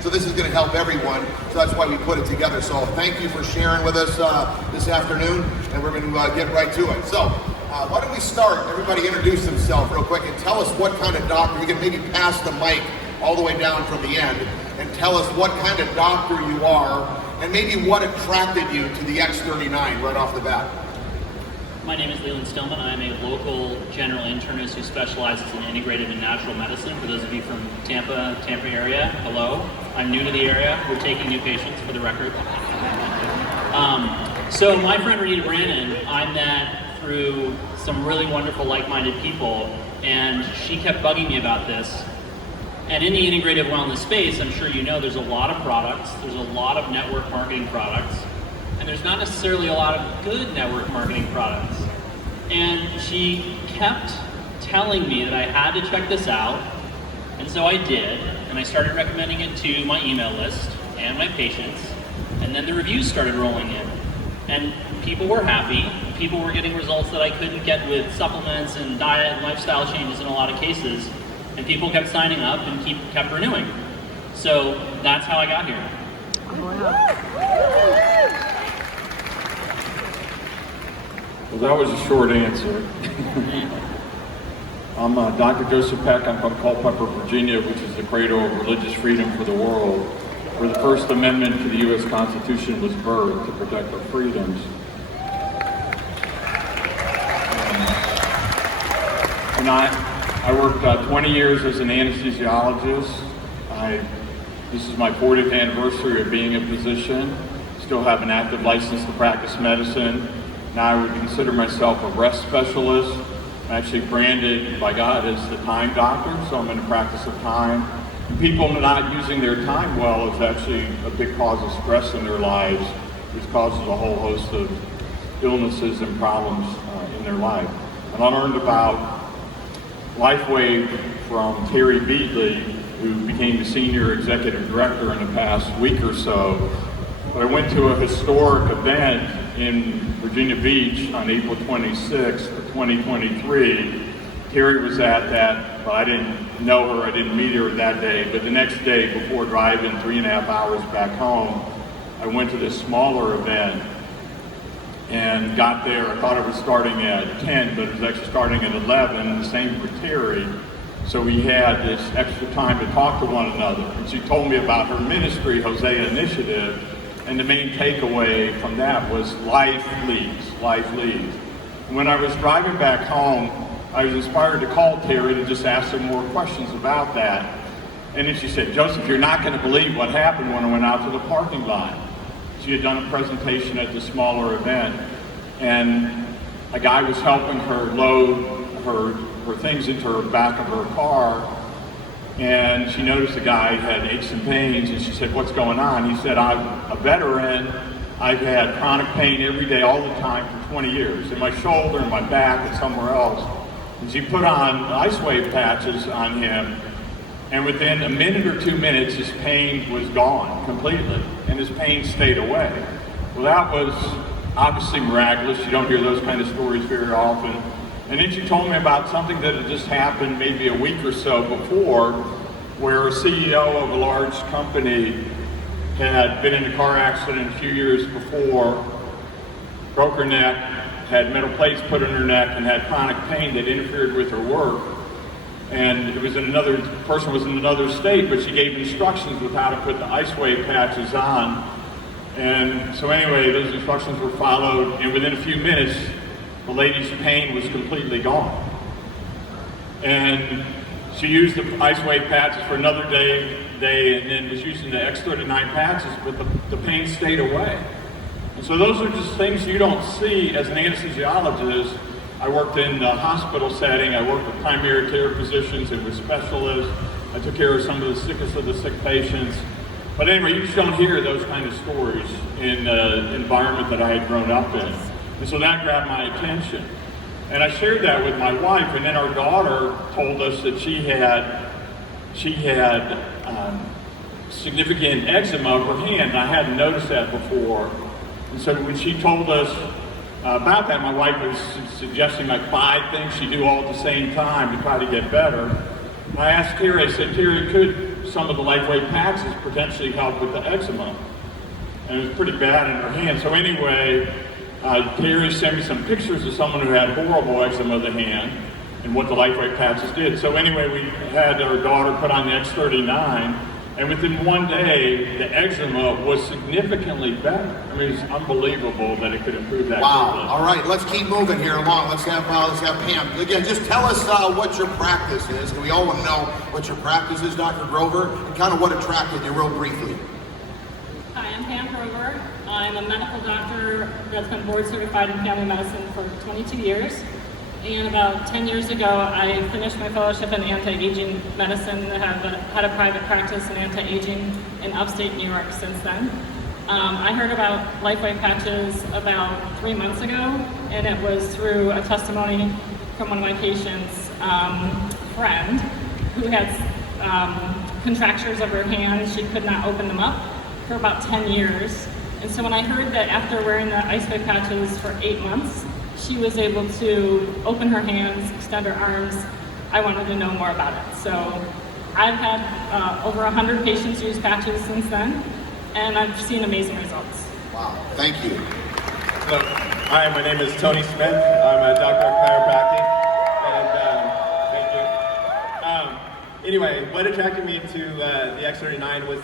So this is going to help everyone. So that's why we put it together. So thank you for sharing with us this afternoon, and we're going to get right to it. So why don't we start? Everybody introduce themselves real quick and tell us what kind of doctor. You can maybe pass the mic all the way down from the end and tell us what kind of doctor you are and maybe what attracted you to the X39 right off the bat. My name is Leland Stillman. I'm a local general internist who specializes in integrative and natural medicine. For those of you from Tampa area, hello. I'm new to the area. We're taking new patients, for the record. So my friend Rita Brannon, I met through some really wonderful like-minded people, and she kept bugging me about this. And in the integrative wellness space, I'm sure you know there's a lot of products, there's a lot of network marketing products, and there's not necessarily a lot of good network marketing products. And she kept telling me that I had to check this out, and so I did, and I started recommending it to my email list and my patients, and then the reviews started rolling in. And people were happy, people were getting results that I couldn't get with supplements and diet and lifestyle changes in a lot of cases, and people kept signing up and kept renewing. So that's how I got here. Wow. Well, that was a short answer. I'm Dr. Joseph Peck. I'm from Culpeper, Virginia, which is the cradle of religious freedom for the world, where the First Amendment to the U.S. Constitution was birthed to protect our freedoms. And I worked 20 years as an anesthesiologist. This is my 40th anniversary of being a physician. Still have an active license to practice medicine. Now I would consider myself a rest specialist. I'm actually branded by God as the time doctor, so I'm in the practice of time. And people not using their time well is actually a big cause of stress in their lives, which causes a whole host of illnesses and problems in their life. And I learned about LifeWave from Terry Beatley, who became the senior executive director in the past week or so. But I went to a historic event in Virginia Beach on April 26th of 2023. Terry was at that, but I didn't know her, I didn't meet her that day, but the next day, before driving 3.5 hours back home, I went to this smaller event and got there. I thought it was starting at 10, but it was actually starting at 11, the same for Terry. So we had this extra time to talk to one another. And she told me about her ministry, Hosea Initiative, and the main takeaway from that was life leads, life leads. And when I was driving back home, I was inspired to call Terry to just ask her more questions about that. And then she said, Joseph, you're not going to believe what happened when I went out to the parking lot. She had done a presentation at the smaller event, and a guy was helping her load her things into her back of her car, and she noticed the guy had aches and pains, and she said, what's going on? He said, I'm a veteran. I've had chronic pain every day, all the time for 20 years, in my shoulder, in my back, and somewhere else. And she put on IceWave patches on him, and within a minute or 2 minutes, his pain was gone completely, and his pain stayed away. Well, that was obviously miraculous. You don't hear those kind of stories very often. And then she told me about something that had just happened maybe a week or so before, where a CEO of a large company had been in a car accident a few years before, broke her neck, had metal plates put in her neck, and had chronic pain that interfered with her work. And it was the person was in another state, but she gave instructions with how to put the IceWave patches on. And so anyway, those instructions were followed, and within a few minutes, the lady's pain was completely gone. And she used the IceWave patches for another day, and then was using the X39 patches, but the pain stayed away. And so those are just things you don't see as an anesthesiologist. I worked in the hospital setting, I worked with primary care physicians and with specialists. I took care of some of the sickest of the sick patients. But anyway, you just don't hear those kind of stories in the environment that I had grown up in. And so that grabbed my attention. And I shared that with my wife, and then our daughter told us that she had significant eczema of her hand. I hadn't noticed that before. And so when she told us about that, my wife was suggesting like 5 things she do all at the same time to try to get better. And I asked Terry, I said, Terry, could some of the lightweight patches potentially help with the eczema. And it was pretty bad in her hand. So anyway, Terry sent me some pictures of someone who had horrible eczema of the hand and what the lightweight patches did. So anyway, we had our daughter put on the X39, and within one day, the eczema was significantly better. I mean, it's unbelievable that it could improve that. Wow. quickly. All right, let's keep moving here along. Let's have Pam. Again, just tell us what your practice is. We all want to know what your practice is, Dr. Grover, and kind of what attracted you real briefly. Hi, I'm Pam Grover. I'm a medical doctor that's been board certified in family medicine for 22 years. And about 10 years ago, I finished my fellowship in anti-aging medicine. I have had a private practice in anti-aging in upstate New York since then. I heard about LifeWave patches about 3 months ago, and it was through a testimony from one of my patients' friend who had contractures of her hands. She could not open them up for about 10 years. And so when I heard that after wearing the IceWave patches for 8 months, she was able to open her hands, extend her arms, I wanted to know more about it. So I've had over 100 patients use patches since then, and I've seen amazing results. Wow, thank you. So, hi, my name is Tony Smith. I'm a doctor of chiropractic, and thank you. Anyway, what attracted me to the X39 was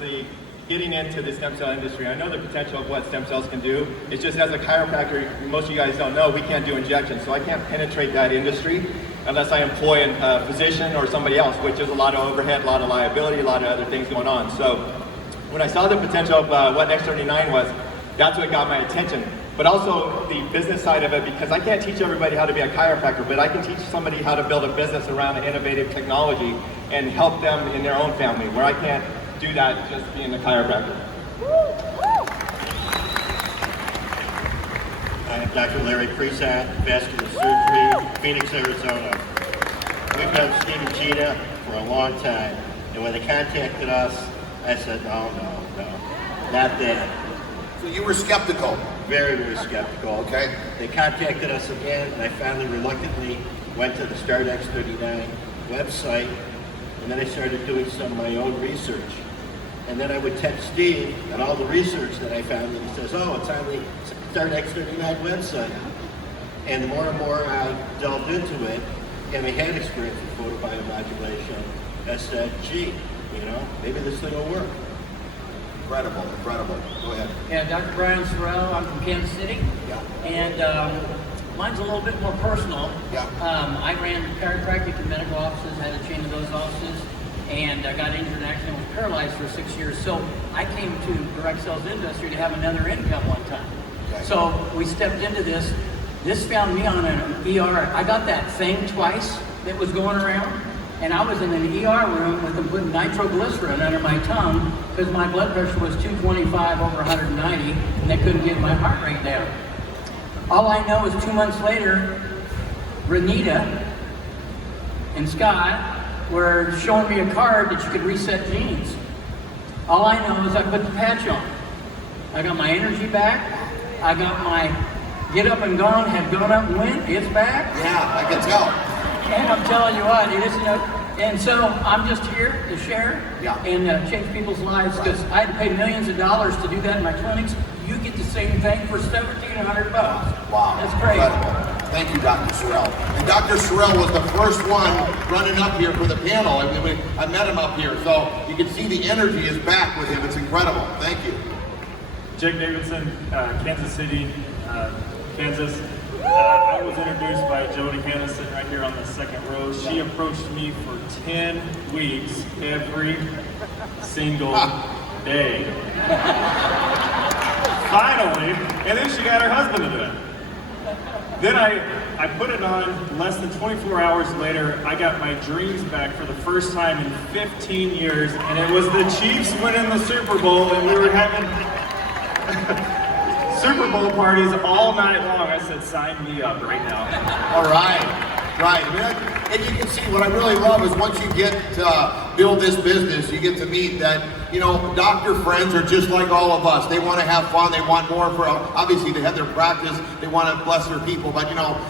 getting into the stem cell industry. I know the potential of what stem cells can do. It's just as a chiropractor, most of you guys don't know, we can't do injections, so I can't penetrate that industry unless I employ a physician or somebody else, which is a lot of overhead, a lot of liability, a lot of other things going on. So when I saw the potential of what X39 was, that's what got my attention. But also the business side of it, because I can't teach everybody how to be a chiropractor, but I can teach somebody how to build a business around innovative technology and help them in their own family, where I can't do that just being a chiropractor. I'm Dr. Larry Presat, vascular surgery, Phoenix, Arizona. We've known Steve and Gina for a long time, and when they contacted us, I said, no, not that. So you were skeptical. Very, very skeptical. Okay. They contacted us again, and I finally reluctantly went to the Start X39 website, and then I started doing some of my own research. And then I would text Steve and all the research that I found, and he says, oh, it's on the Start X39 website. And the more and more I delved into it, and I had experience with photobiomodulation, I said, gee, maybe this thing will work. Incredible. Go ahead. Yeah, Dr. Brian Sorrell, I'm from Kansas City. Yeah. And mine's a little bit more personal. Yeah. I ran chiropractic and medical offices, had a chain of those offices, and I got injured and accidentally paralyzed for 6 years. So I came to direct sales industry to have another income one time. Okay. So we stepped into this. This found me on an ER. I got that thing twice that was going around, and I was in an ER room with them putting nitroglycerin under my tongue because my blood pressure was 225 over 190, and they couldn't get my heart rate down. All I know is 2 months later, Renita and Scott were showing me a card that you could reset genes. All I know is I put the patch on. I got my energy back. I got my get up and gone, had gone up and went. It's back. Yeah, I can tell. And I'm telling you what, it is, and so I'm just here to share and change people's lives because I had to pay millions of dollars to do that in my clinics. You get the same thing for $1,700. Wow. That's crazy. Incredible. Thank you, Dr. Sorrell. And Dr. Sorrell was the first one running up here for the panel. I met him up here, so you can see the energy is back with him. It's incredible. Thank you. Jake Davidson, Kansas City, Kansas. I was introduced by Jody Hanna sitting right here on the second row. She approached me for 10 weeks every single day. Finally, and then she got her husband to do it. Then I put it on. Less than 24 hours later, I got my dreams back for the first time in 15 years, and it was the Chiefs winning the Super Bowl, and we were having Super Bowl parties all night long. I said, sign me up right now. All right. And you can see what I really love is once you get to build this business, you get to meet that, doctor friends are just like all of us. They want to have fun. They want more obviously they have their practice. They want to bless their people, but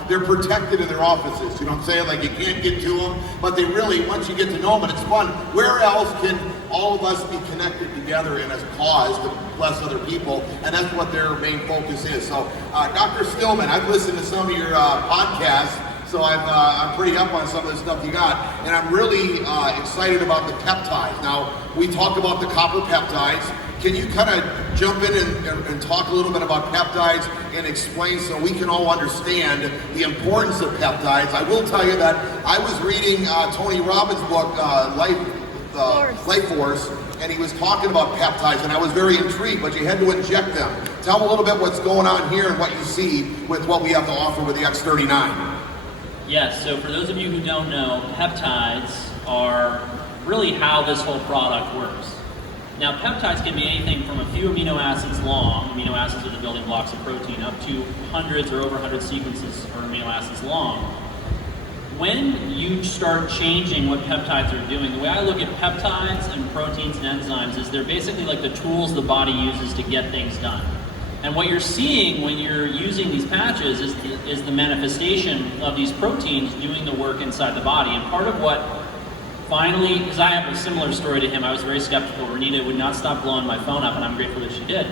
they're protected in their offices. You know what I'm saying? Like you can't get to them, but they really, once you get to know them and it's fun, where else can all of us be connected together in a cause to bless other people, and that's what their main focus is. So, Dr. Stillman, I've listened to some of your podcasts, so I'm pretty up on some of the stuff you got, and I'm really excited about the peptides. Now, we talk about the copper peptides. Can you kind of jump in and talk a little bit about peptides and explain so we can all understand the importance of peptides? I will tell you that I was reading Tony Robbins' book, Life Force, and he was talking about peptides, and I was very intrigued, but you had to inject them. Tell them a little bit what's going on here and what you see with what we have to offer with the X39. Yes, so for those of you who don't know, peptides are really how this whole product works. Now, peptides can be anything from a few amino acids long, amino acids are the building blocks of protein, up to hundreds or over 100 sequences or amino acids long. When you start changing what peptides are doing, the way I look at peptides and proteins and enzymes is they're basically like the tools the body uses to get things done. And what you're seeing when you're using these patches is the manifestation of these proteins doing the work inside the body. And part of what finally, because I have a similar story to him, I was very skeptical. Renita would not stop blowing my phone up, and I'm grateful that she did.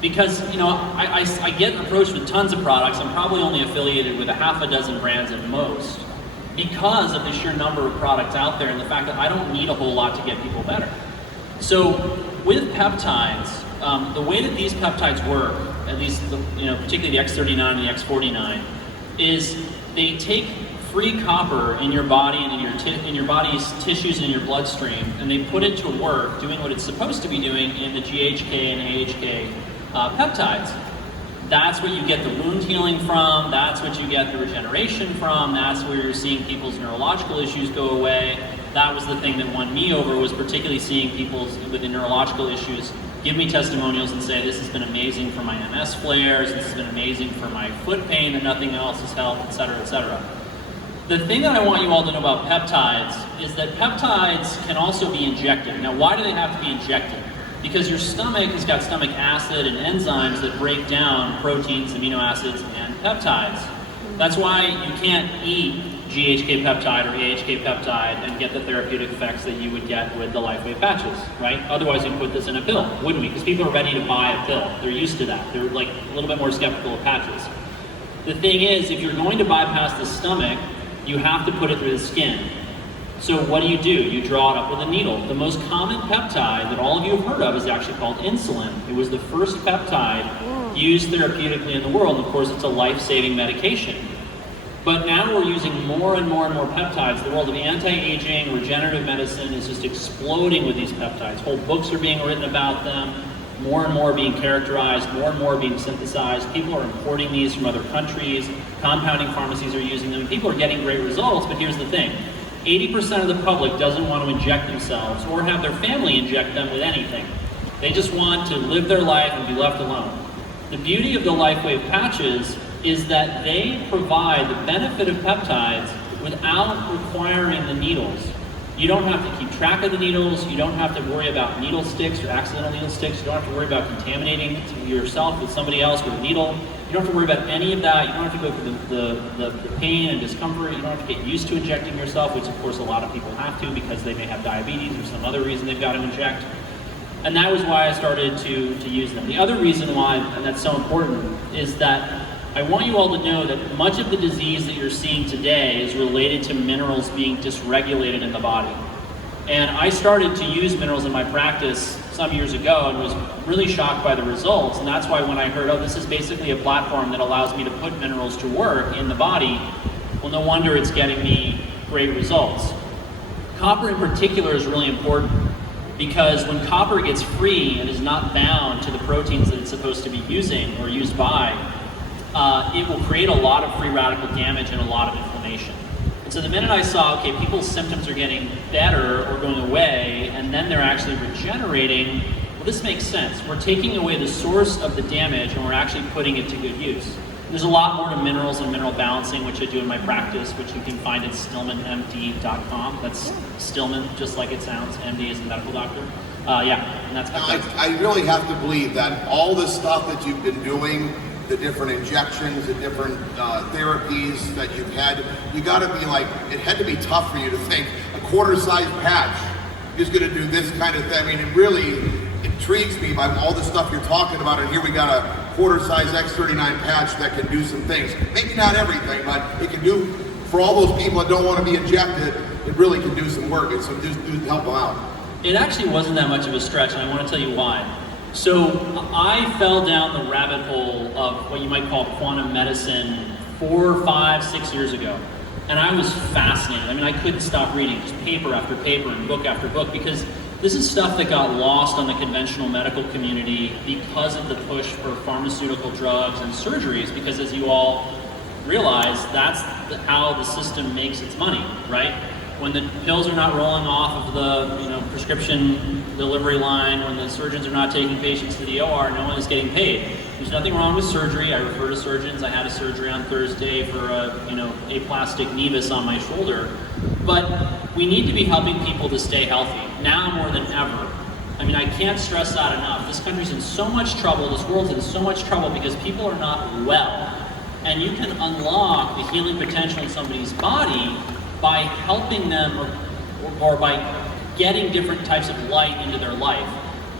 Because, you know, I get approached with tons of products. I'm probably only affiliated with a half a dozen brands at most because of the sheer number of products out there and the fact that I don't need a whole lot to get people better. So with peptides, the way that these peptides work, at least, particularly the X39 and the X49, is they take free copper in your body and in your body's tissues and in your bloodstream, and they put it to work doing what it's supposed to be doing in the GHK and AHK peptides. That's what you get the wound healing from, that's what you get the regeneration from, that's where you're seeing people's neurological issues go away. That was the thing that won me over, was particularly seeing people with the neurological issues give me testimonials and say, this has been amazing for my MS flares, this has been amazing for my foot pain and nothing else has helped, etc., etc. The thing that I want you all to know about peptides is that peptides can also be injected. Now, why do they have to be injected? Because your stomach has got stomach acid and enzymes that break down proteins, amino acids, and peptides. That's why you can't eat GHK peptide or AHK peptide and get the therapeutic effects that you would get with the LifeWave patches, right? Otherwise, you'd put this in a pill, wouldn't we? Because people are ready to buy a pill. They're used to that. They're like a little bit more skeptical of patches. The thing is, if you're going to bypass the stomach, you have to put it through the skin. So what do? You draw it up with a needle. The most common peptide that all of you have heard of is actually called insulin. It was the first peptide used therapeutically in the world. Of course, it's a life-saving medication. But now we're using more and more and more peptides. The world of anti-aging, regenerative medicine is just exploding with these peptides. Whole books are being written about them. More and more being characterized, more and more being synthesized. People are importing these from other countries. Compounding pharmacies are using them. People are getting great results, but here's the thing. 80% of the public doesn't want to inject themselves or have their family inject them with anything. They just want to live their life and be left alone. The beauty of the LifeWave patches is that they provide the benefit of peptides without requiring the needles. You don't have to keep track of the needles. You don't have to worry about needle sticks or accidental needle sticks. You don't have to worry about contaminating yourself with somebody else with a needle. You don't have to worry about any of that. You don't have to go through the pain and discomfort. You don't have to get used to injecting yourself, which of course a lot of people have to because they may have diabetes or some other reason they've got to inject. And that was why I started to use them. The other reason why, and that's so important, is that I want you all to know that much of the disease that you're seeing today is related to minerals being dysregulated in the body. And I started to use minerals in my practice some years ago and was really shocked by the results. And that's why when I heard, oh, this is basically a platform that allows me to put minerals to work in the body, well, no wonder it's getting me great results. Copper in particular is really important because when copper gets free and is not bound to the proteins that it's supposed to be using or used by, it will create a lot of free radical damage and a lot of inflammation. And so the minute I saw, okay, people's symptoms are getting better or going away, and then they're actually regenerating, well, this makes sense. We're taking away the source of the damage and we're actually putting it to good use. There's a lot more to minerals and mineral balancing, which I do in my practice, which you can find at stillmanmd.com. That's Stillman, just like it sounds. MD is the medical doctor. And that's I really have to believe that all the stuff that you've been doing, the different injections, the different therapies that you've had, you got to be like, it had to be tough for you to think a quarter-size patch just going to do this kind of thing. I mean, it really intrigues me by all the stuff you're talking about, and here we got a quarter-size X39 patch that can do some things. Maybe not everything, but it can do, for all those people that don't want to be injected, it really can do some work and some do help them out. It actually wasn't that much of a stretch, and I want to tell you why. So I fell down the rabbit hole of what you might call quantum medicine 4, 5, 6 years ago. And I was fascinated. I mean, I couldn't stop reading just paper after paper and book after book, because this is stuff that got lost on the conventional medical community because of the push for pharmaceutical drugs and surgeries, because as you all realize, that's how the system makes its money, right? When the pills are not rolling off of the prescription delivery line, when the surgeons are not taking patients to the OR, no one is getting paid. There's nothing wrong with surgery. I refer to surgeons. I had a surgery on Thursday for a aplastic nevus on my shoulder. But we need to be helping people to stay healthy, now more than ever. I mean, I can't stress that enough. This country's in so much trouble, this world's in so much trouble because people are not well. And you can unlock the healing potential in somebody's body by helping them or by getting different types of light into their life.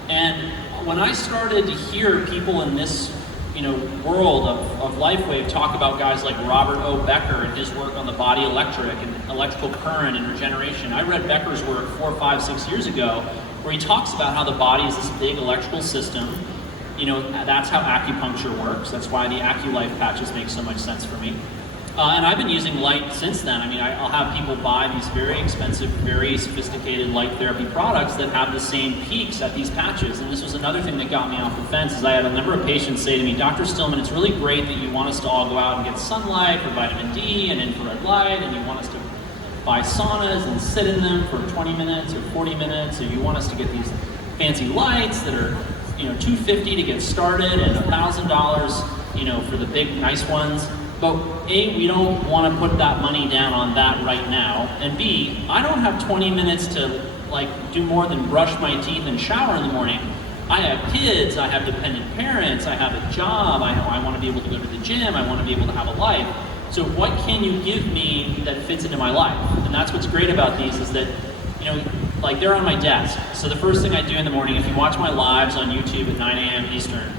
And when I started to hear people in this world of LifeWave talk about guys like Robert O. Becker and his work on the body electric and electrical current and regeneration, I read Becker's work 4, 5, 6 years ago where he talks about how the body is this big electrical system. That's how acupuncture works. That's why the AccuLife patches make so much sense for me. And I've been using light since then. I mean, I'll have people buy these very expensive, very sophisticated light therapy products that have the same peaks at these patches. And this was another thing that got me off the fence, is I had a number of patients say to me, Dr. Stillman, it's really great that you want us to all go out and get sunlight for vitamin D and infrared light, and you want us to buy saunas and sit in them for 20 minutes or 40 minutes, or you want us to get these fancy lights that are $250 to get started and $1,000 for the big nice ones. But A, we don't want to put that money down on that right now, and B, I don't have 20 minutes to do more than brush my teeth and shower in the morning. I have kids, I have dependent parents, I have a job, I want to be able to go to the gym, I want to be able to have a life. So what can you give me that fits into my life? And that's what's great about these, is that they're on my desk. So the first thing I do in the morning, if you watch my lives on YouTube at 9 a.m. Eastern,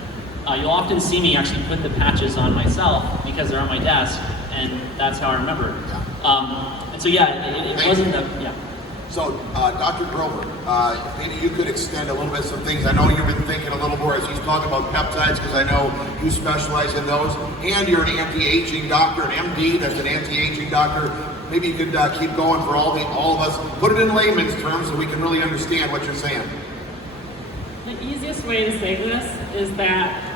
you'll often see me actually put the patches on myself because they're on my desk, and that's how I remember it. And so it wasn't yeah. So, Dr. Grover, maybe you could extend a little bit some things. I know you've been thinking a little more as he's talking about peptides, because I know you specialize in those, and you're an anti-aging doctor, an MD that's an anti-aging doctor. Maybe you could keep going for all of us. Put it in layman's terms so we can really understand what you're saying. The easiest way to say this is that,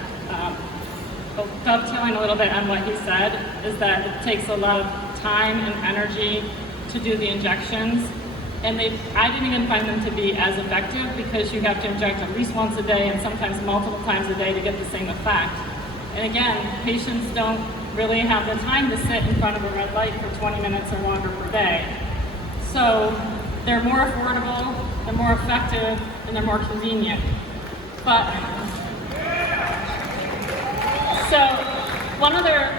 dovetailing a little bit on what he said, is that it takes a lot of time and energy to do the injections. And I didn't even find them to be as effective, because you have to inject at least once a day and sometimes multiple times a day to get the same effect. And again, patients don't really have the time to sit in front of a red light for 20 minutes or longer per day. So they're more affordable, they're more effective, and they're more convenient. But, so one other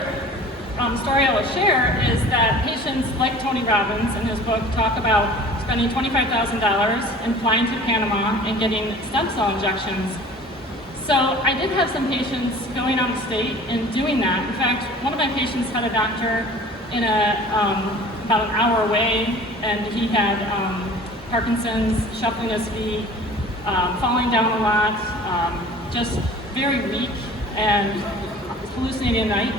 story I will share is that patients like Tony Robbins in his book talk about spending $25,000 and flying to Panama and getting stem cell injections. So I did have some patients going out of state and doing that. In fact, one of my patients had a doctor in about an hour away, and he had Parkinson's, shuffling his feet, falling down a lot, just very weak and hallucinating at night.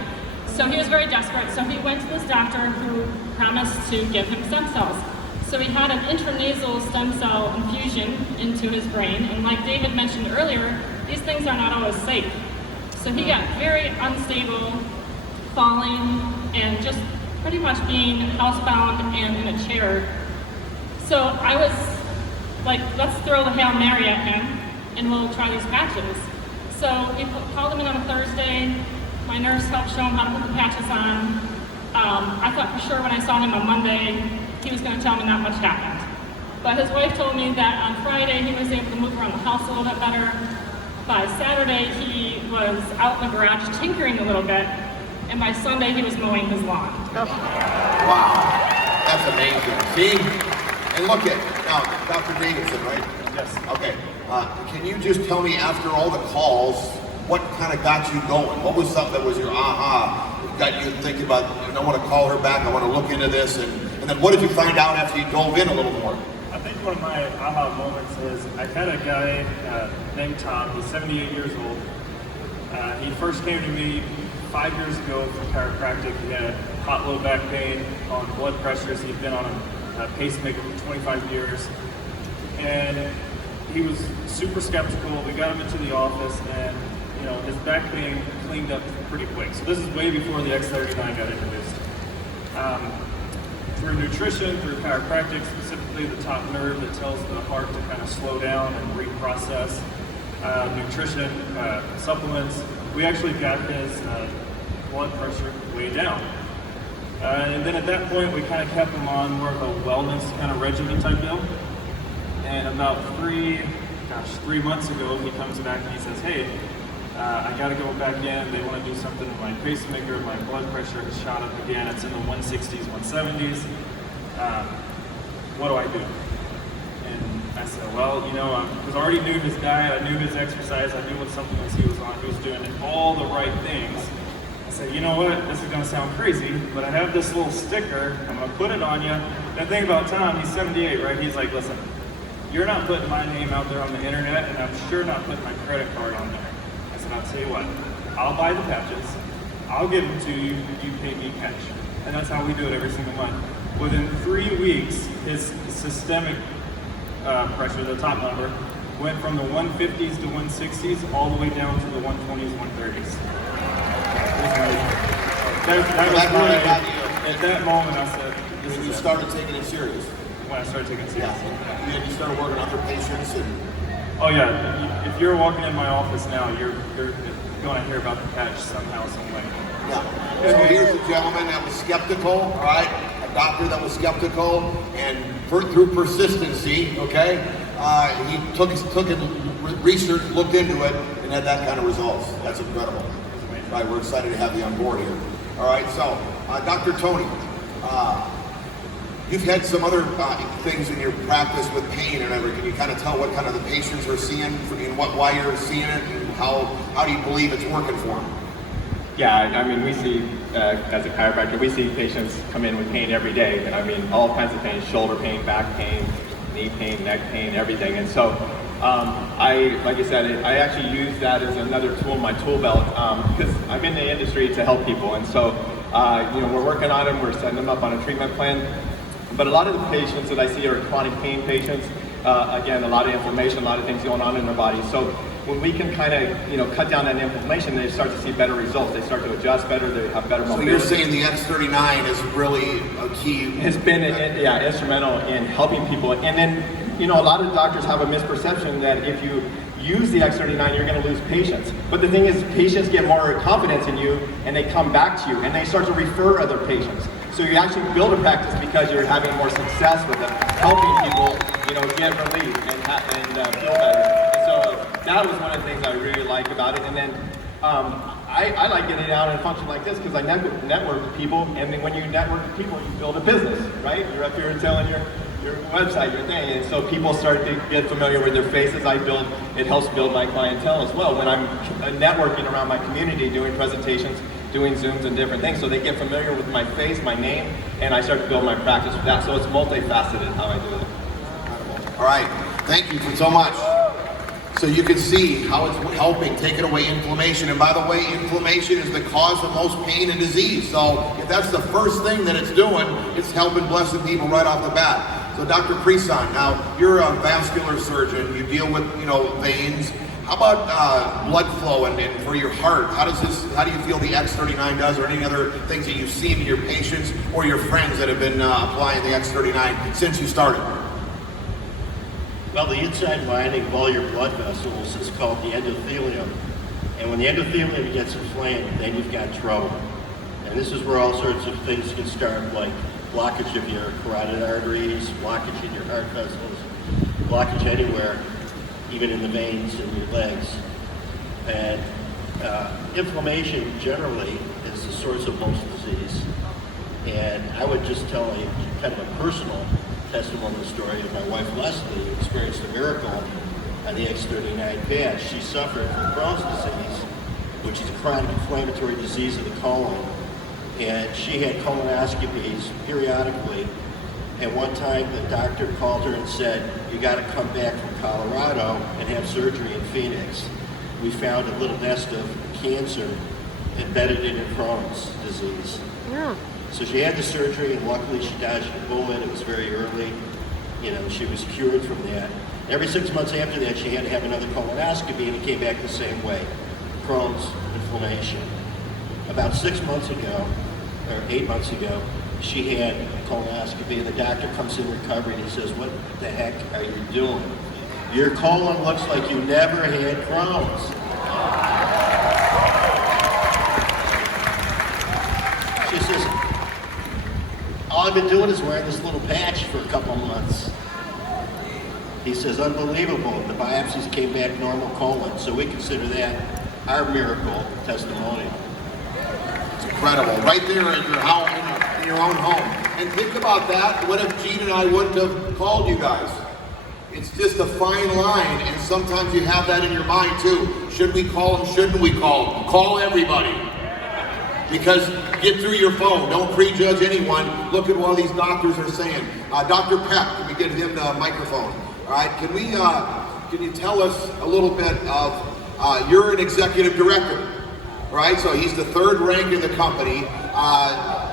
So he was very desperate. So he went to this doctor who promised to give him stem cells. So he had an intranasal stem cell infusion into his brain. And like David mentioned earlier, these things are not always safe. So he got very unstable, falling, and just pretty much being housebound and in a chair. So I was like, let's throw the Hail Mary at him and we'll try these patches. So we called him in on a Thursday. My nurse helped show him how to put the patches on. I thought for sure when I saw him on Monday, he was going to tell me not much happened. But his wife told me that on Friday he was able to move around the house a little bit better. By Saturday he was out in the garage tinkering a little bit, and by Sunday he was mowing his lawn. Wow, that's amazing. See? And look at Dr. Davidson, right? Yes. Okay. Can you just tell me, after all the calls, what kind of got you going? What was something that was your aha, got you thinking about, I want to call her back, I want to look into this, and then what did you find out after you dove in a little more? I think one of my aha moments is I had a guy named Tom. He's 78 years old. He first came to me 5 years ago for chiropractic. He had hot low back pain, on blood pressures. He'd been on a pacemaker for 25 years. And he was super skeptical. We got him into the office, and his back pain cleaned up pretty quick. So this is way before the X39 got introduced. Through nutrition, through chiropractic, specifically the top nerve that tells the heart to kind of slow down and reprocess, nutrition, supplements, we actually got his blood pressure way down. And then at that point, we kind of kept him on more of a wellness kind of regimen type deal. And about 3 months ago, he comes back and he says, hey, I got to go back in. They want to do something with my pacemaker. My blood pressure has shot up again. It's in the 160s, 170s. What do I do? And I said, well, because I already knew his diet. I knew his exercise. I knew what supplements he was on. He was doing all the right things. I said, you know what? This is going to sound crazy, but I have this little sticker. I'm going to put it on you. The thing about Tom, he's 78, right? He's like, listen, you're not putting my name out there on the internet, and I'm sure not putting my credit card on there. I said, I'll tell you what, I'll buy the patches, I'll give them to you, you pay me cash. And that's how we do it every single month. Within 3 weeks, his systemic pressure, the top number, went from the 150s to 160s all the way down to the 120s, 130s. At that moment, I said, When you started taking it serious. When I started taking it serious. Yeah. You started working on other patients and... Oh yeah, if you're walking in my office now, you're going to hear about the patch somehow, some way. Yeah. So here's a gentleman that was skeptical, all right? A doctor that was skeptical, and through persistency, okay, he took it, researched, looked into it, and had that kind of results. That's incredible. Right, we're excited to have you on board here. All right, so Dr. Tony, you've had some other things in your practice with pain and everything. Can you kind of tell what kind of the patients are seeing, why you're seeing it, and how do you believe it's working for them? Yeah, I mean, we see, as a chiropractor, we see patients come in with pain every day. I mean, all kinds of pain, shoulder pain, back pain, knee pain, neck pain, everything. And so, like I said, I actually use that as another tool in my tool belt, because I'm in the industry to help people. And so, we're working on them, we're setting them up on a treatment plan. But a lot of the patients that I see are chronic pain patients. Again, a lot of inflammation, a lot of things going on in their body. So when we can kind of, cut down that inflammation, they start to see better results. They start to adjust better. They have better mobility. So you're saying the X39 is really a key? It's been, instrumental in helping people. And then, a lot of doctors have a misperception that if you use the X39, you're going to lose patients. But the thing is, patients get more confidence in you, and they come back to you, and they start to refer other patients. So you actually build a practice because you're having more success with them, helping people, get relief and feel better. And so that was one of the things I really like about it. And then I like getting out and function like this because I network with people, and then when you network with people, you build a business, right? You're up here telling your website, your thing, and so people start to get familiar with their faces. It helps build my clientele as well. When I'm networking around my community, doing presentations, doing Zooms and different things, so they get familiar with my face, my name, and I start to build my practice with that. So it's multifaceted how I do it. All right, thank you so much. So you can see how it's helping taking away inflammation. And by the way, inflammation is the cause of most pain and disease. So if that's the first thing that it's doing, it's helping blessing people right off the bat. So Dr. Prison, now you're a vascular surgeon. You deal with veins. How about blood flow and for your heart? How do you feel the X39 does, or any other things that you've seen in your patients or your friends that have been applying the X39 since you started? Well, the inside lining of all your blood vessels is called the endothelium. And when the endothelium gets inflamed, then you've got trouble. And this is where all sorts of things can start, like blockage of your carotid arteries, blockage in your heart vessels, blockage anywhere, even in the veins in your legs. And inflammation generally is the source of most disease. And I would just tell you kind of a personal testimonial story of my wife Leslie, who experienced a miracle on the X39 patch. She suffered from Crohn's disease, which is a chronic inflammatory disease of the colon, and she had colonoscopies periodically. And one time the doctor called her and said, "You got to come back from Colorado and have surgery in Phoenix. We found a little nest of cancer embedded in her Crohn's disease." Yeah. So she had the surgery, and luckily she dodged a bullet. It was very early. You know, she was cured from that. Every 6 months after that, she had to have another colonoscopy, and it came back the same way, Crohn's inflammation. About 6 months ago, or 8 months ago, she had a colonoscopy, and the doctor comes in recovery, and he says, "What the heck are you doing? Your colon looks like you never had Crohn's." She says, "All I've been doing is wearing this little patch for a couple months." He says, "Unbelievable. The biopsies came back normal colon." So we consider that our miracle testimonial. It's incredible. Right there in your house, in your own home. And think about that. What if Gene and I wouldn't have called you guys? It's just a fine line, and sometimes you have that in your mind too. Should we call them? Shouldn't we call them? Call everybody. Because get through your phone. Don't prejudge anyone. Look at what these doctors are saying. Dr. Peck, can we get him the microphone? All right, can you tell us a little bit of, you're an executive director, right? So he's the third rank in the company.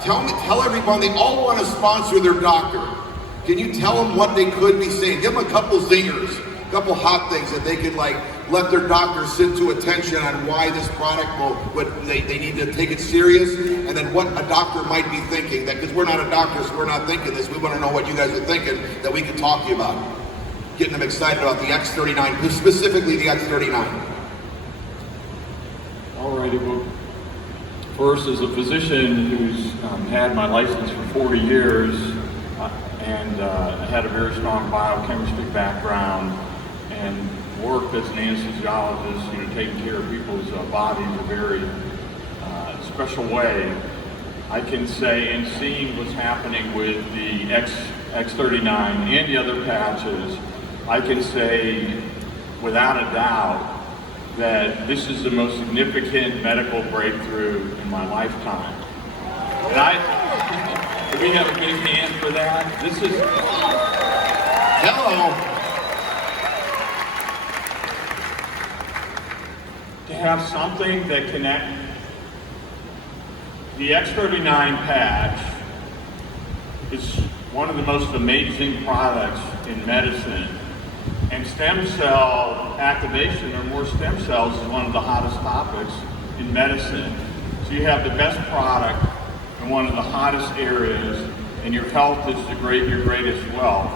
Tell everyone, they all want to sponsor their doctor. Can you tell them what they could be saying? Give them a couple zingers, a couple hot things that they could like let their doctor sit to attention on why this product they need to take it serious, and then what a doctor might be thinking. That because we're not a doctor, so we're not thinking this. We want to know what you guys are thinking that we can talk to you about. Getting them excited about the X39, specifically the X39. Alrighty, well, first, as a physician who's had my license for 40 years and had a very strong biochemistry background and worked as an anesthesiologist, you know, taking care of people's bodies in a very special way, I can say, and seeing what's happening with the X39 and the other patches, I can say without a doubt that this is the most significant medical breakthrough in my lifetime. And can we have a big hand for that? This is... Hello. To have something that connects the X39 patch is one of the most amazing products in medicine. And stem cell activation, or more stem cells, is one of the hottest topics in medicine. So you have the best product in one of the hottest areas, and your health is your greatest wealth.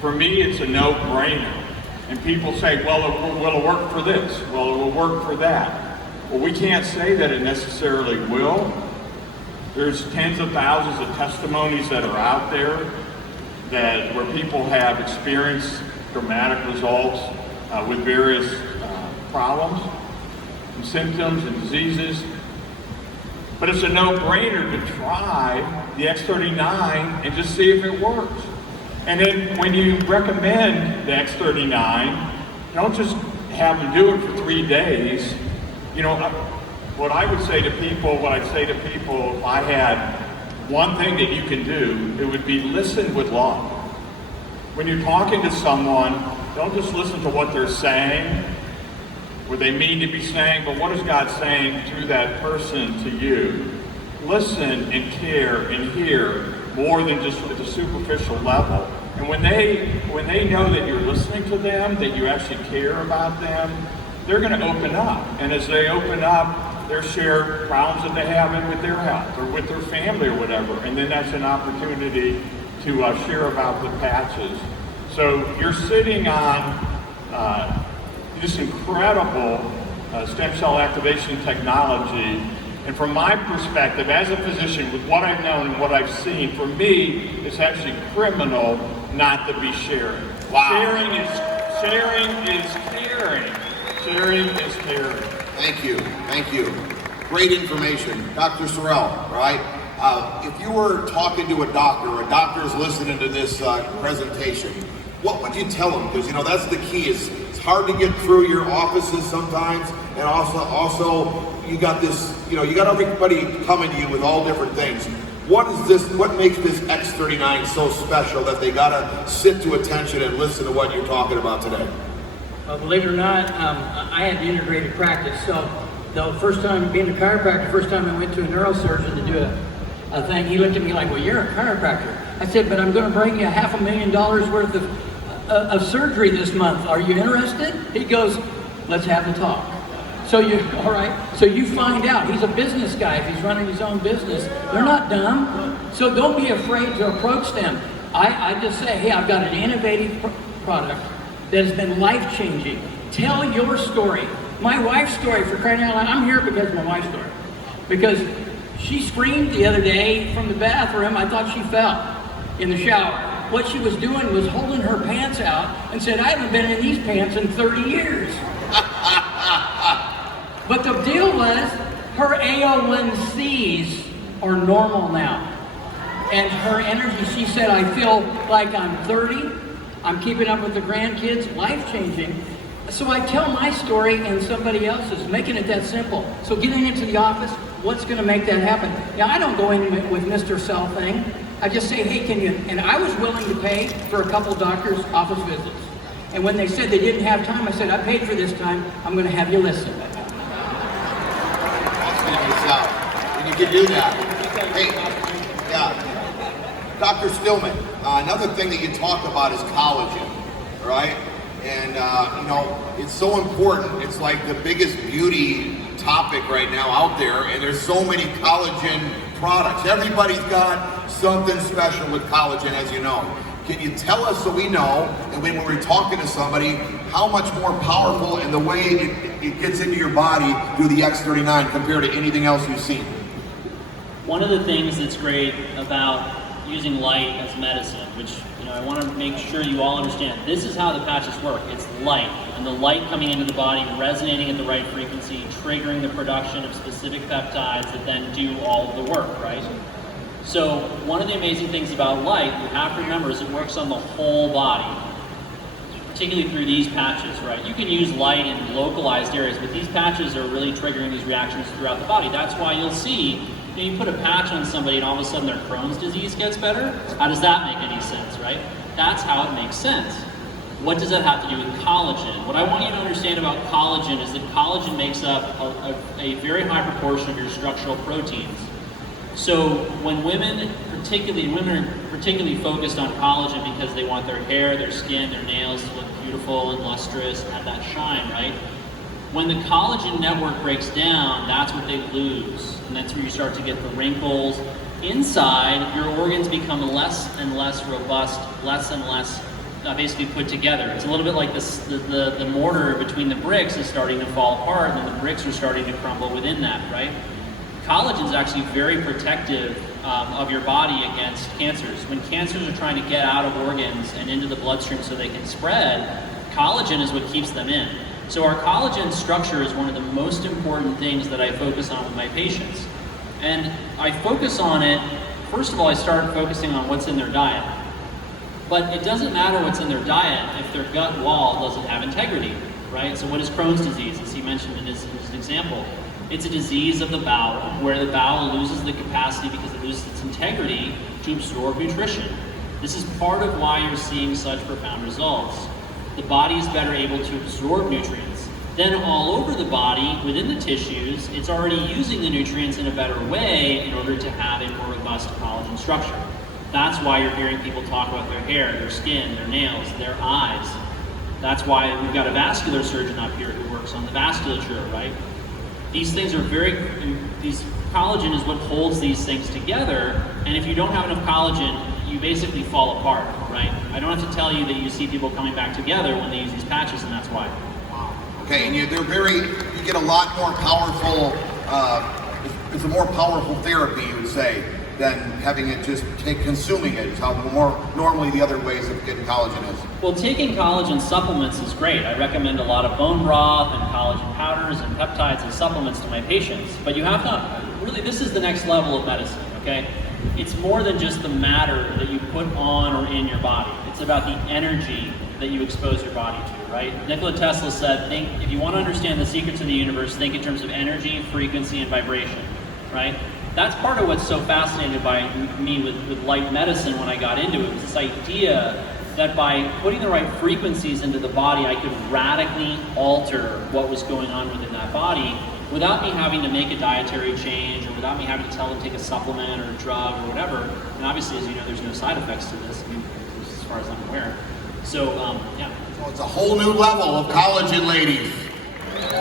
For me, it's a no-brainer. And people say, well, will it work for this? Well, it will work for that. Well, we can't say that it necessarily will. There's tens of thousands of testimonies that are out there where people have experienced dramatic results with various problems and symptoms and diseases. But it's a no-brainer to try the X39 and just see if it works. And then when you recommend the X39, don't just have them do it for 3 days. You know, what I'd say to people, if I had one thing that you can do, it would be listen with love. When you're talking to someone, don't just listen to what they're saying, what they mean to be saying, but what is God saying through that person to you? Listen and care and hear more than just at the superficial level. And when they know that you're listening to them, that you actually care about them, they're going to open up. And as they open up, they'll share problems that they have with their health or with their family or whatever. And then that's an opportunity to share about the patches. So you're sitting on this incredible stem cell activation technology. And from my perspective, as a physician, with what I've known and what I've seen, for me, it's actually criminal not to be sharing. Wow. Sharing is caring. Sharing is caring. Thank you. Great information. Dr. Sorrell, right? If you were talking to a doctor, or a doctor's listening to this presentation, what would you tell them? Because, you know, that's the key. It's hard to get through your offices sometimes, and also you got this, you know, you got everybody coming to you with all different things. What makes this X39 so special that they gotta sit to attention and listen to what you're talking about today? Well, believe it or not, I had the integrated practice. So the first time, being a chiropractor, first time I went to a neurosurgeon to do a thing, he looked at me like, well, you're a chiropractor. I said, but I'm gonna bring you $500,000 worth of surgery this month. Are you interested? He goes, let's have the talk. So all right, so you find out. He's a business guy. If he's running his own business, they're not dumb. So don't be afraid to approach them. I just say, hey, I've got an innovative product that has been life-changing. Tell your story. My wife's story, for crying out loud. I'm here because of my wife's story. Because she screamed the other day from the bathroom. I thought she fell in the shower. What she was doing was holding her pants out and said, I haven't been in these pants in 30 years. But the deal was, her AO1Cs are normal now. And her energy, she said, I feel like I'm 30, I'm keeping up with the grandkids, life-changing. So I tell my story and somebody else's, making it that simple. So getting into the office, what's gonna make that happen? Now, I don't go in with Mr. Sell thing. I just say, hey, can you, and I was willing to pay for a couple doctors' office visits. And when they said they didn't have time, I said, I paid for this time, I'm gonna have you listen. And you can do that. Hey, yeah. Dr. Stillman, another thing that you talk about is collagen, right? And, you know, it's so important. It's like the biggest beauty topic right now out there, and there's so many collagen products. Everybody's got something special with collagen, as you know. Can you tell us so we know, and when we're talking to somebody, how much more powerful and the way it gets into your body through the X39 compared to anything else you've seen? One of the things that's great about using light as medicine, which, you know, I want to make sure you all understand, this is how the patches work. It's light, and the light coming into the body, resonating at the right frequency, triggering the production of specific peptides that then do all of the work, right? So one of the amazing things about light, you have to remember, is it works on the whole body, particularly through these patches, right? You can use light in localized areas, but these patches are really triggering these reactions throughout the body. That's why you'll see, you put a patch on somebody and all of a sudden their Crohn's disease gets better. How does that make any sense, right? That's how it makes sense. What does that have to do with collagen? What I want you to understand about collagen is that collagen makes up a very high proportion of your structural proteins. So when women are particularly focused on collagen because they want their hair, their skin, their nails to look beautiful and lustrous and have that shine, right? When the collagen network breaks down, that's what they lose. And that's where you start to get the wrinkles. Inside, your organs become less and less robust, less and less basically put together. It's a little bit like the mortar between the bricks is starting to fall apart, and then the bricks are starting to crumble within that, right? Collagen is actually very protective of your body against cancers. When cancers are trying to get out of organs and into the bloodstream so they can spread, collagen is what keeps them in. So our collagen structure is one of the most important things that I focus on with my patients. And I focus on it, first of all, I start focusing on what's in their diet. But it doesn't matter what's in their diet if their gut wall doesn't have integrity, right? So what is Crohn's disease, as he mentioned in his example? It's a disease of the bowel, where the bowel loses the capacity because it loses its integrity to absorb nutrition. This is part of why you're seeing such profound results. The body is better able to absorb nutrients. Then all over the body, within the tissues, it's already using the nutrients in a better way in order to have a more robust collagen structure. That's why you're hearing people talk about their hair, their skin, their nails, their eyes. That's why we've got a vascular surgeon up here who works on the vasculature, right? These things are collagen is what holds these things together, and if you don't have enough collagen, you basically fall apart, right? I don't have to tell you that you see people coming back together when they use these patches, and that's why. Okay, and you get a lot more powerful, it's a more powerful therapy, you would say, than having it just consuming it. It's how more normally the other ways of getting collagen is. Well, taking collagen supplements is great. I recommend a lot of bone broth and collagen powders and peptides and supplements to my patients, but you have to, really, this is the next level of medicine, okay? It's more than just the matter that you put on or in your body. It's about the energy that you expose your body to, right? Nikola Tesla said, if you want to understand the secrets of the universe, think in terms of energy, frequency, and vibration, right? That's part of what's so fascinated by me with light medicine when I got into it, was this idea that by putting the right frequencies into the body, I could radically alter what was going on within that body without me having to make a dietary change or without me having to tell them to take a supplement or a drug or whatever. And obviously, as you know, there's no side effects to this, as far as I'm aware. So, yeah. Well, it's a whole new level of collagen, ladies.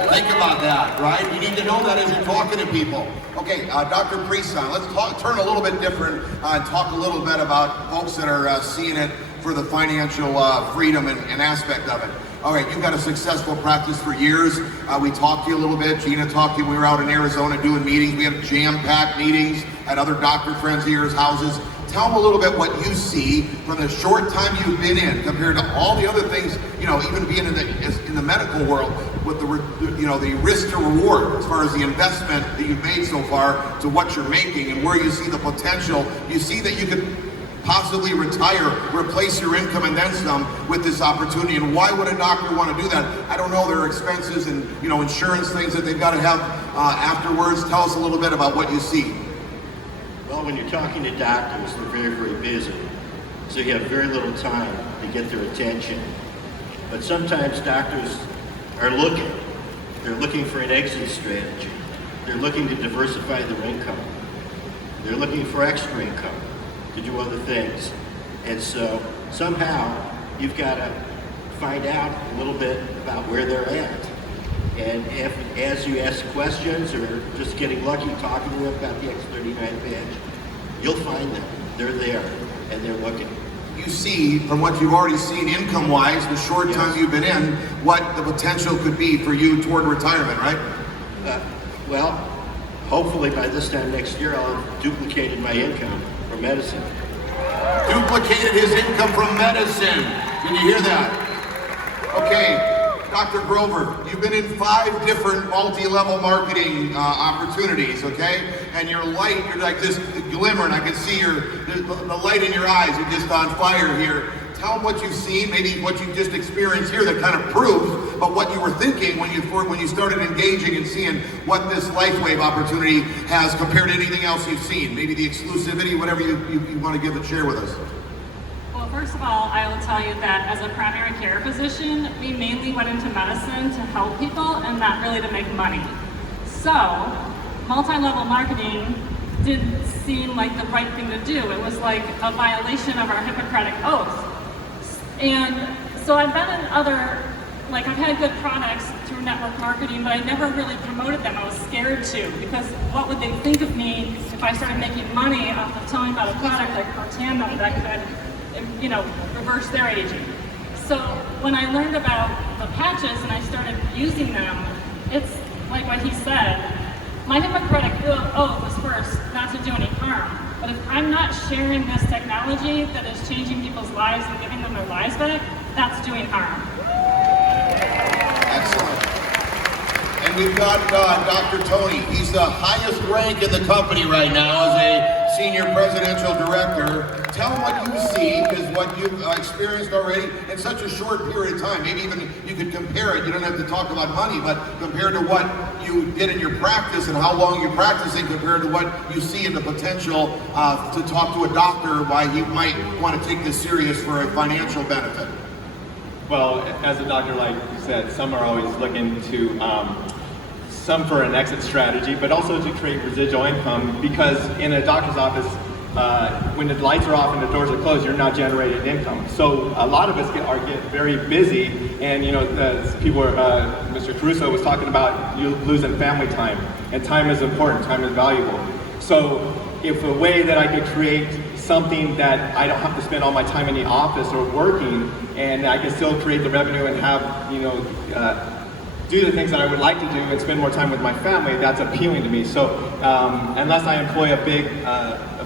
Think about that, right? You need to know that as you're talking to people. Okay, Dr. Priestson, let's turn a little bit different and talk a little bit about folks that are seeing it for the financial freedom and aspect of it. All right, you've got a successful practice for years. We talked to you a little bit. Gina talked to you when we were out in Arizona doing meetings. We had jam-packed meetings at other doctor friends of yours' houses. Tell them a little bit what you see from the short time you've been in compared to all the other things, you know, even being in the medical world with the risk to reward as far as the investment that you've made so far to what you're making and where you see the potential. You see that you could possibly retire, replace your income and then some with this opportunity. And why would a doctor want to do that? I don't know, there are expenses and, you know, insurance things that they've got to have afterwards. Tell us a little bit about what you see. Well, when you're talking to doctors, they're very, very busy. So you have very little time to get their attention. But sometimes doctors are looking. They're looking for an exit strategy. They're looking to diversify their income. They're looking for extra income to do other things. And so somehow you've got to find out a little bit about where they're at. And as you ask questions or just getting lucky talking to them about the X39 badge, you'll find them. They're there and they're looking. You see, from what you've already seen income-wise, the short time you've been in, what the potential could be for you toward retirement, right? Well, hopefully by this time next year I'll have duplicated my income from medicine. Duplicated his income from medicine. Can you hear that? Okay. Dr. Grover, you've been in 5 different multi-level marketing opportunities, okay? And you're like just glimmering. I can see the light in your eyes. You're just on fire here. Tell them what you've seen, maybe what you just experienced here that kind of proves, but what you were thinking when you started engaging and seeing what this LifeWave opportunity has compared to anything else you've seen. Maybe the exclusivity, whatever you want to give and share with us. Well, first of all, I will tell you that as a primary care physician, we mainly went into medicine to help people and not really to make money. So, multi-level marketing didn't seem like the right thing to do. It was like a violation of our Hippocratic oath. And so I've been in I've had good products through network marketing, but I never really promoted them. I was scared to, because what would they think of me if I started making money off of telling about a product like Protandim that could reverse their aging. So when I learned about the patches and I started using them, it's like what he said, my Hippocratic oath was first not to do any harm. But if I'm not sharing this technology that is changing people's lives and giving them their lives back, that's doing harm. Excellent. And we've got Dr. Tony. He's the highest rank in the company right now as a senior presidential director. Tell him what you see, because what you've experienced already in such a short period of time. Maybe even you could compare it. You don't have to talk about money, but compared to what you did in your practice and how long you're practicing compared to what you see in the potential to talk to a doctor why he might want to take this serious for a financial benefit. Well, as a doctor, like you said, some are always looking to, some for an exit strategy, but also to create residual income, because in a doctor's office, when the lights are off and the doors are closed, you're not generating income. So a lot of us get very busy, and Mr. Caruso was talking about you losing family time, and time is important, time is valuable. So if a way that I could create something that I don't have to spend all my time in the office or working, and I can still create the revenue and have, do the things that I would like to do and spend more time with my family, that's appealing to me. So unless I employ a big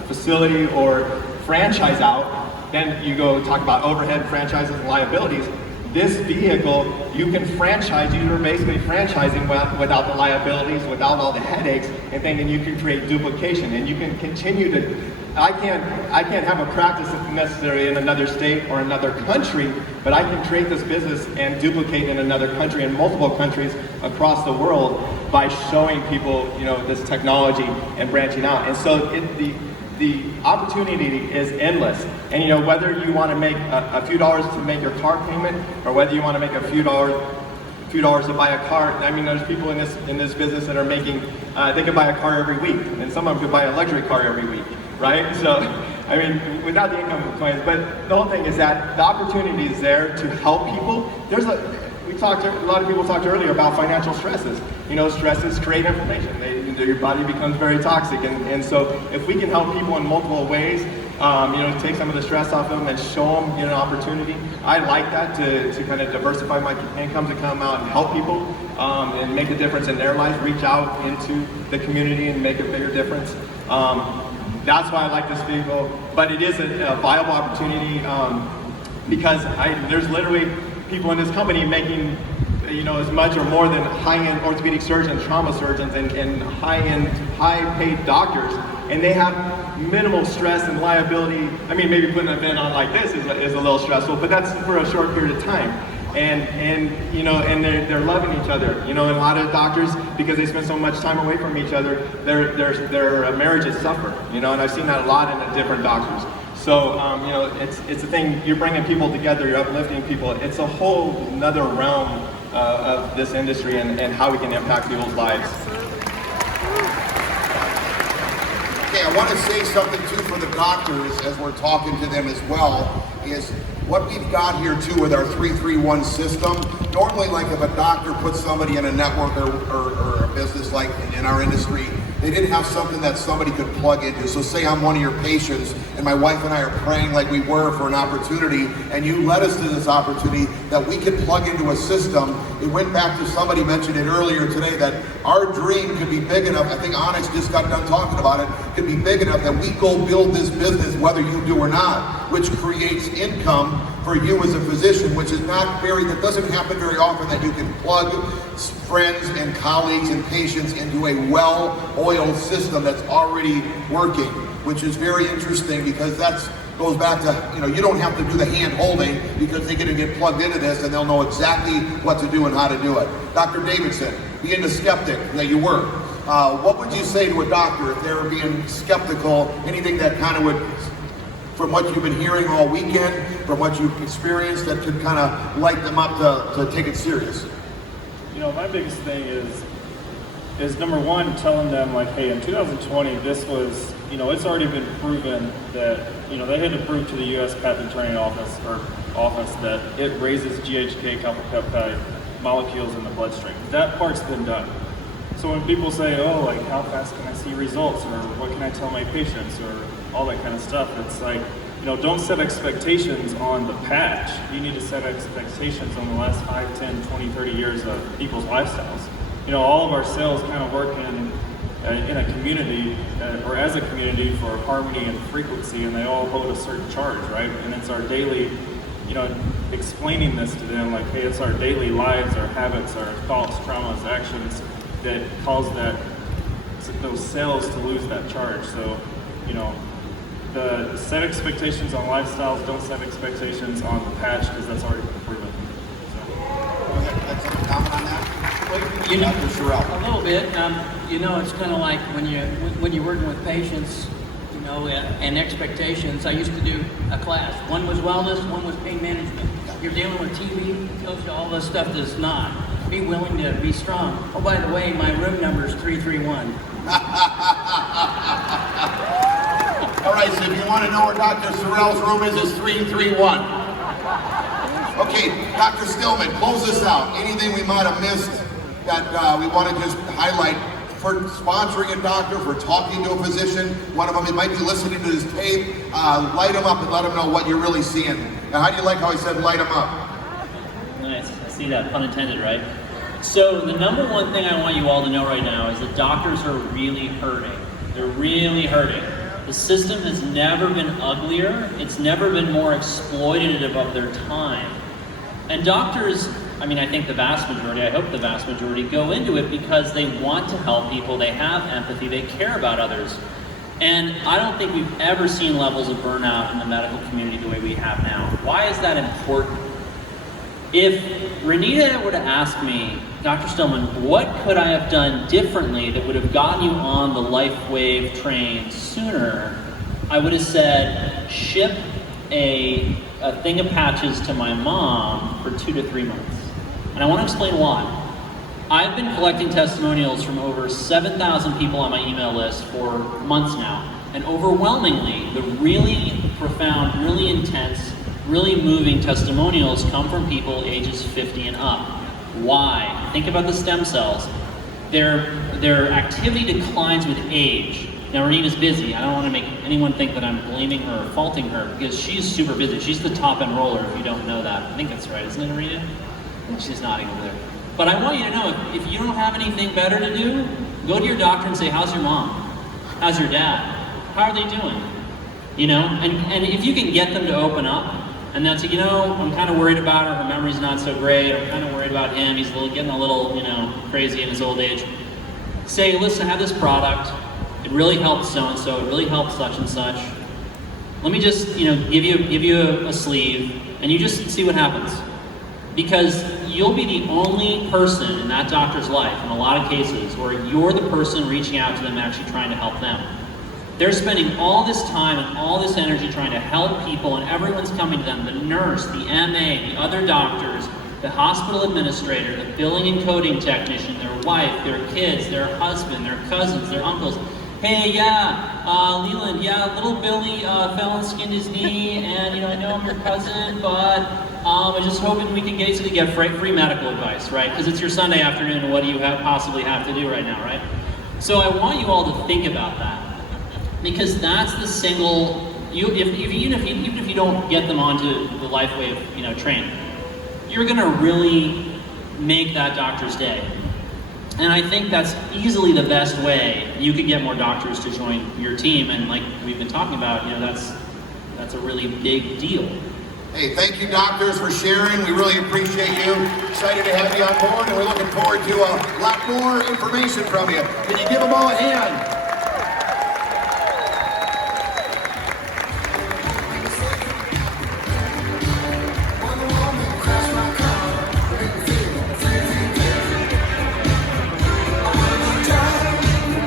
facility or franchise out, then you go talk about overhead, franchises, and liabilities. This vehicle, you can franchise, you're basically franchising without the liabilities, without all the headaches, and then you can create duplication, and you can continue to, I can't have a practice necessarily in another state or another country, but I can create this business and duplicate in another country, in multiple countries across the world, by showing people, this technology and branching out. And so the opportunity is endless. And whether you want to make a few dollars to make your car payment, or whether you want to make a few dollars to buy a car. I mean, there's people in this business that are making, they could buy a car every week, and some of them could buy a luxury car every week, right? So, I mean, without the income components, but the whole thing is that the opportunity is there to help people. A lot of people talked earlier about financial stresses. Stresses create inflammation. Your body becomes very toxic, and so if we can help people in multiple ways, take some of the stress off them and show them an opportunity. I like that to kind of diversify my income, to come out and help people and make a difference in their life, reach out into the community and make a bigger difference. That's why I like this vehicle, but it is a viable opportunity because there's literally people in this company making as much or more than high-end orthopedic surgeons, trauma surgeons, and high-end, high-paid doctors, and they have minimal stress and liability. I mean, maybe putting an event on like this is a little stressful, but that's for a short period of time. And they're loving each other. And a lot of doctors, because they spend so much time away from each other, their marriages suffer. And I've seen that a lot in the different doctors. So, it's a thing, you're bringing people together, you're uplifting people. It's a whole another realm of this industry and how we can impact people's lives. Okay, I want to say something too for the doctors as we're talking to them as well, is what we've got here too with our 331 system. Normally, like if a doctor puts somebody in a network or a business like in our industry, they didn't have something that somebody could plug into. So say I'm one of your patients and my wife and I are praying like we were for an opportunity, and you led us to this opportunity that we could plug into a system. It went back to, somebody mentioned it earlier today, that our dream could be big enough, I think Onyx just got done talking about it, could be big enough that we go build this business whether you do or not, which creates income for you as a physician, which is that doesn't happen very often, that you can plug friends and colleagues and patients into a well-oiled system that's already working, which is very interesting because goes back to, you don't have to do the hand holding because they're going to get plugged into this and they'll know exactly what to do and how to do it. Dr. Davidson, being the skeptic that you were, what would you say to a doctor if they were being skeptical, anything that kind of would, from what you've been hearing all weekend, from what you've experienced, that could kind of light them up to take it serious? My biggest thing is number one, telling them like, hey, in 2020, this was, it's already been proven that, they had to prove to the U.S. Patent Attorney Office that it raises GHK copper-peptide molecules in the bloodstream. That part's been done. So when people say, oh, like, how fast can I see results, or what can I tell my patients, or all that kind of stuff, it's like, don't set expectations on the patch. You need to set expectations on the last 5, 10, 20, 30 years of people's lifestyles. All of our cells kind of work in a community, or as a community, for harmony and frequency, and they all hold a certain charge, right? And it's our daily, explaining this to them, like, hey, it's our daily lives, our habits, our thoughts, traumas, actions that cause those cells to lose that charge. So, set expectations on lifestyles, don't set expectations on the patch, because that's already been proven. That's a comment on that? Dr. Sherrill. A little bit. It's kind of like when you're working with patients, and expectations. I used to do a class. One was wellness, one was pain management. You're dealing with TB, tells you all this stuff that's not. Be willing to be strong. Oh, by the way, my room number is 331. All right, so if you want to know where Dr. Sorrell's room is, it's 331. Okay, Dr. Stillman, close this out. Anything we might have missed that we want to just highlight for sponsoring a doctor, for talking to a physician? One of them, it might be listening to this tape. Light them up and let them know what you're really seeing. Now, how do you like how I said light them up? Nice. I see that, pun intended, right? So the number one thing I want you all to know right now is that doctors are really hurting. They're really hurting. The system has never been uglier. It's never been more exploitative of their time. And doctors, I mean, I think the vast majority, I hope the vast majority, go into it because they want to help people, they have empathy, they care about others. And I don't think we've ever seen levels of burnout in the medical community the way we have now. Why is that important? If Renita were to ask me, Dr. Stillman, what could I have done differently that would have gotten you on the LifeWave train sooner, I would have said, ship a thing of patches to my mom for 2 to 3 months. And I want to explain why. I've been collecting testimonials from over 7,000 people on my email list for months now. And overwhelmingly, the really profound, really intense, really moving testimonials come from people ages 50 and up. Why? Think about the stem cells. Their activity declines with age. Now, Renita's busy. I don't want to make anyone think that I'm blaming her or faulting her because she's super busy. She's the top enroller, if you don't know that. I think that's right, isn't it, Renita? She's nodding over there. But I want you to know, if you don't have anything better to do, go to your doctor and say, how's your mom? How's your dad? How are they doing? You know, and if you can get them to open up, and that's, you know, I'm kind of worried about her, her memory's not so great, I'm kind of worried about him, he's getting a little, you know, crazy in his old age. Say, listen, I have this product, it really helps so-and-so, it really helps such and such. Let me just, you know, give you a sleeve, and you just see what happens. Because you'll be the only person in that doctor's life, in a lot of cases, where you're the person reaching out to them and actually trying to help them. They're spending all this time and all this energy trying to help people, and everyone's coming to them, the nurse, the MA, the other doctors, the hospital administrator, the billing and coding technician, their wife, their kids, their husband, their cousins, their uncles. Hey, Leland, little Billy fell and skinned his knee, and I know I'm your cousin, but I'm just hoping we can get you to get free medical advice, right? Because it's your Sunday afternoon, and what do you possibly have to do right now, right? So I want you all to think about that. Because that's the single, even if you don't get them onto the LifeWave train, you're gonna really make that doctor's day. And I think that's easily the best way you could get more doctors to join your team. And like we've been talking about, that's a really big deal. Hey, thank you doctors for sharing. We really appreciate you. Excited to have you on board, and we're looking forward to a lot more information from you. Can you give them all a hand?